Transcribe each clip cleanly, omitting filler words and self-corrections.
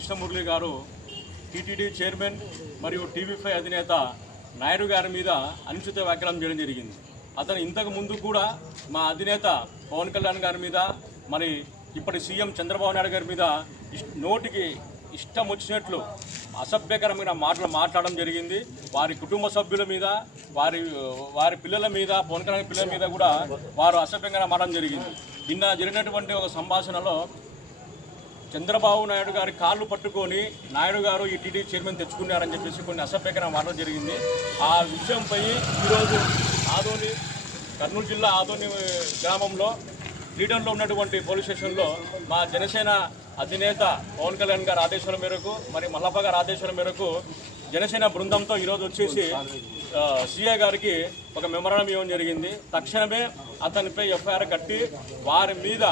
కృష్ణమురళి గారు TTD chairman మరియు TV5 అధినేత నాయుడు గారి మీద అనుచిత వ్యాఖ్యలు చేయడం జరిగింది. అతను ఇంతకు ముందు కూడా మా అధినేత పవన్ కళ్యాణ్ గారి మీద, మరి ఇప్పటి సీఎం చంద్రబాబు నాయుడు గారి మీద నోటికి ఇష్టం వచ్చినట్లు అసభ్యకరమైన మాటలు మాట్లాడడం జరిగింది. వారి కుటుంబ సభ్యుల మీద, వారి పిల్లల మీద, పవన్ కళ్యాణ్ పిల్లల మీద కూడా వారు అసభ్యంగా మాట్లాడడం జరిగింది. నిన్న జరిగినటువంటి ఒక సంభాషణలో చంద్రబాబు నాయుడు గారి కాళ్ళు పట్టుకొని నాయుడు గారు ఈ టీటీడీ చైర్మన్ తెచ్చుకున్నారని చెప్పేసి కొన్ని అసభ్యకరమైన మాటలు జరిగింది. ఆ విషయంపై ఈరోజు కర్నూలు జిల్లా ఆదోని గ్రామంలో లీడర్లో ఉన్నటువంటి పోలీస్ స్టేషన్లో మా జనసేన అధినేత పవన్ కళ్యాణ్ గారి ఆదేశాల మేరకు, మరి మల్లప్ప గారి ఆదేశాల మేరకు జనసేన బృందంతో ఈరోజు వచ్చేసి సీఐ గారికి ఒక మెమరాండం ఇవ్వడం జరిగింది. తక్షణమే అతనిపై ఎఫ్ఐఆర్ కట్టి వారి మీద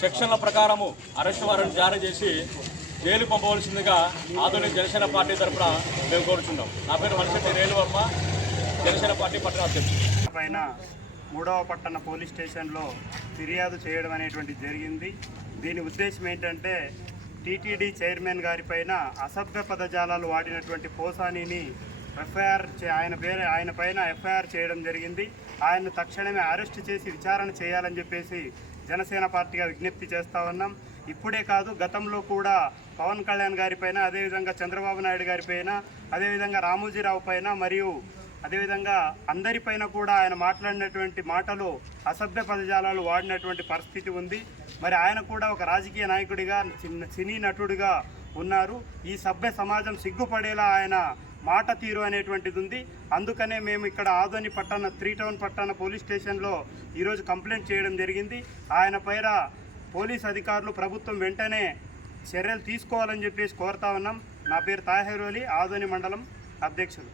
సెక్షన్ల ప్రకారము అరెస్ట్ వారెంట్ జారీ చేసి జైలు పంపవలసిందిగా ఆధునిక జనసేన పార్టీ తరఫున మేము కోరుచున్నాం. నా పేరు మనిషెట్టి రేణువర్మ, జనసేన పార్టీ పట్టణ అధ్యక్షుడు. పైన 3వ పట్టణ పోలీస్ స్టేషన్లో ఫిర్యాదు చేయడం అనేటువంటిది జరిగింది. దీని ఉద్దేశం ఏంటంటే టీటీడీ చైర్మన్ గారి పైన అసభ్య పదజాలాలు వాడినటువంటి పోసానిని ఆయన పైన ఎఫ్ఐఆర్ చేయడం జరిగింది. ఆయన్ను తక్షణమే అరెస్ట్ చేసి విచారణ చేయాలని చెప్పేసి జనసేన పార్టీగా విజ్ఞప్తి చేస్తూ ఉన్నాం. ఇప్పుడే కాదు, గతంలో కూడా పవన్ కళ్యాణ్ గారి పైన, అదేవిధంగా చంద్రబాబు నాయుడు గారి పైన, అదేవిధంగా రామోజీరావు పైన, మరియు అదేవిధంగా అందరిపైన కూడా ఆయన మాట్లాడినటువంటి మాటలు అసభ్య పదజాలాలు వాడినటువంటి పరిస్థితి ఉంది. మరి ఆయన కూడా ఒక రాజకీయ నాయకుడిగా, సినీ నటుడిగా ఉన్నారు. ఈ సభ్య సమాజం సిగ్గుపడేలా ఆయన మాట తీరు అనేటువంటిది ఉంది. అందుకనే మేము ఇక్కడ ఆదోని పట్టణ 3 టౌన్ పట్టణ పోలీస్ స్టేషన్లో ఈరోజు కంప్లైంట్ చేయడం జరిగింది. ఆయన పైన పోలీస్ అధికారులు, ప్రభుత్వం వెంటనే చర్యలు తీసుకోవాలని చెప్పేసి కోరుతా ఉన్నాం. నా పేరు తాహిర్ అలీ, ఆదోని మండలం అధ్యక్షుడు.